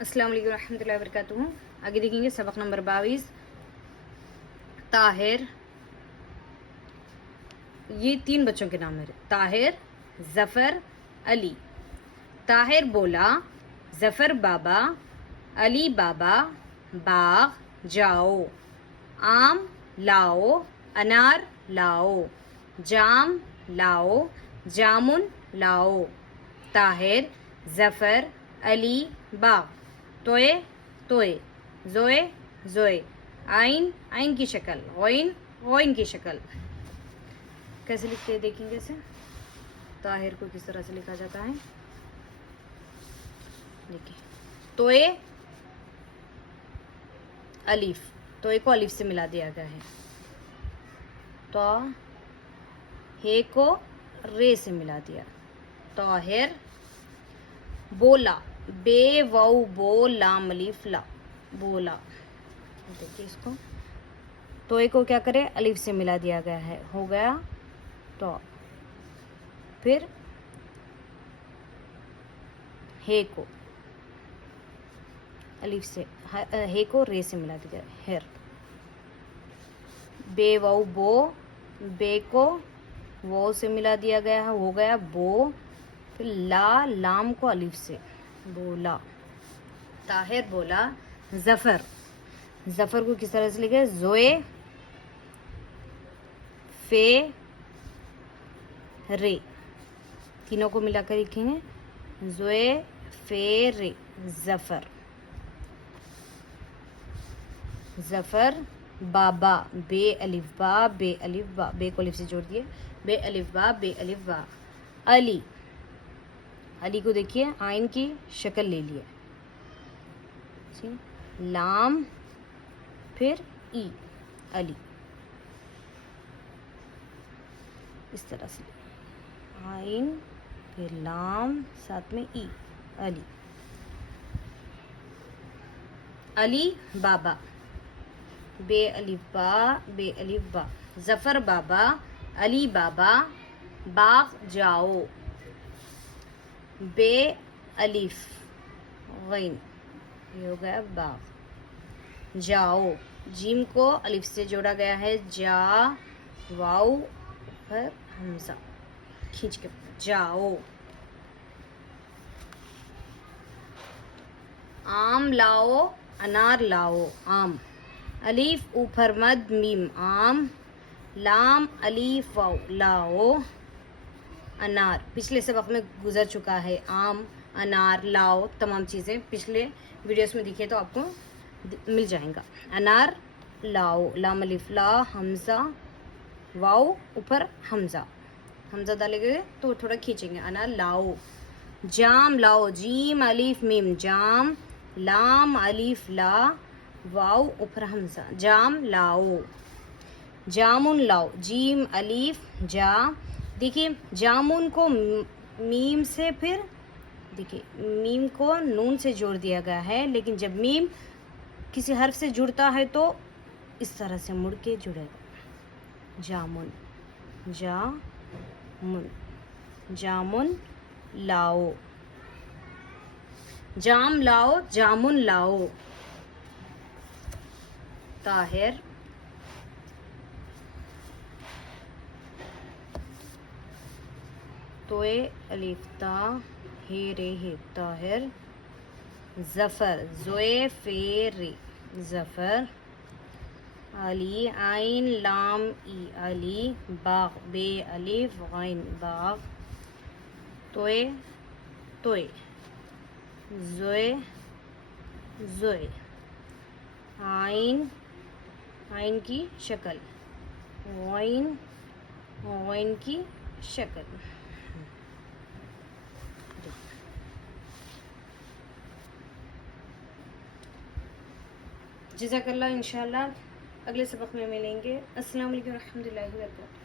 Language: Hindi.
अस्सलाम वालेकुम रहमतुल्लाहि व बरकातुहू। आगे देखेंगे सबक नंबर 22 ताहिर। ये 3 बच्चों के नाम है। ताहिर, जफर, अली। ताहिर बोला, जफर बाबा, अली बाबा, बाग जाओ, आम लाओ, अनार लाओ, जाम लाओ, जामुन लाओ। ताहिर, जफर, अली, बाग। तोए तोए, जोए जोए, आइन आइन की शक्ल, गोइन गोइन की शक्ल। कैसे लिखते हैं देखेंगे इसे। ताहिर को किस तरह से लिखा जाता है देखिए। तोए अलीफ, तोए को अलीफ से मिला दिया गया है। तो हे को रे से मिला दिया। ताहिर बोला, बे वाउ बो लाम अलीफ ला, बोला। देखिए इसको, तोए को क्या करें, अलीफ से मिला दिया गया है, हो गया तो। फिर हे को अलीफ से, हे को रे से मिला दिया, हेर। बे वाउ बो, बे को वो से मिला दिया गया है, हो गया बो। फिर ला, लाम को अलीफ से, बोला। ताहिर बोला, जफर, जफर को किस तरह से लिखे, जोए फे रे, तीनों को मिलाकर लिखेंगे, जोए फे रे, जफर। जफर बाबा, बे अलिफ बा, बे अलिफ बा, बे को अलिफ से जोड़ दिए, बे अलिफ बा, बे अलिफ बा। अली, अली को देखिए आइन की शक्ल ले लिए, लाम फिर ई, अली। इस तरह से आइन फिर लाम साथ में ई, अली। अली बाबा, बे अलिफ बा, बे अलिफ बा। जफर बाबा, अली बाबा, बाग जाओ, बे अलिफ गैन, ये हो गया बाग। जाओ, जीम को अलिफ से जोड़ा गया है, जा वाउ पर हमजा खींच के, जाओ। आम लाओ, अनार लाओ, आम। अलीफ ऊपर मद मीम, आम। लाम अलीफ वाउ, लाओ, अनार। पिछले सबक में गुजर चुका है, आम अनार लाओ, तमाम चीज़ें पिछले वीडियोस में दिखे तो आपको मिल जाएगा। अनार लाओ, लाम अलीफ ला, हमजा वाओ ऊपर हमजा, हमजा डालेंगे तो थोड़ा खींचेंगे, अनार लाओ। जाम लाओ, जीम अलीफ मीम, जाम। लाम अलीफ ला, वाओ ऊपर हमजा, जाम लाओ। जामुन लाओ, जीम अलीफ जा। देखिए जामुन को मीम से, फिर देखिए मीम को नून से जोड़ दिया गया है, लेकिन जब मीम किसी हर्फ से जुड़ता है तो इस तरह से मुड़ के जुड़ेगा। जामुन, जामुन, जामुन लाओ। जाम लाओ, जामुन लाओ। ताहिर तोए अलिफ्ता, हे रे हे, ताहिर। जफर, जोए फे रे, जफर। अली आइन लाम ई, अली। बाग, बे अलिफ गैन, बाग। तोए तोए, जोए जोए, आइन आइन की शक्ल, गैन गैन की शक्ल। जज़ाकल्लाह। इंशाल्लाह अगले सबक में मिलेंगे। अस्सलाम वालेकुम रहमतुल्लाहि व बरकातुहू।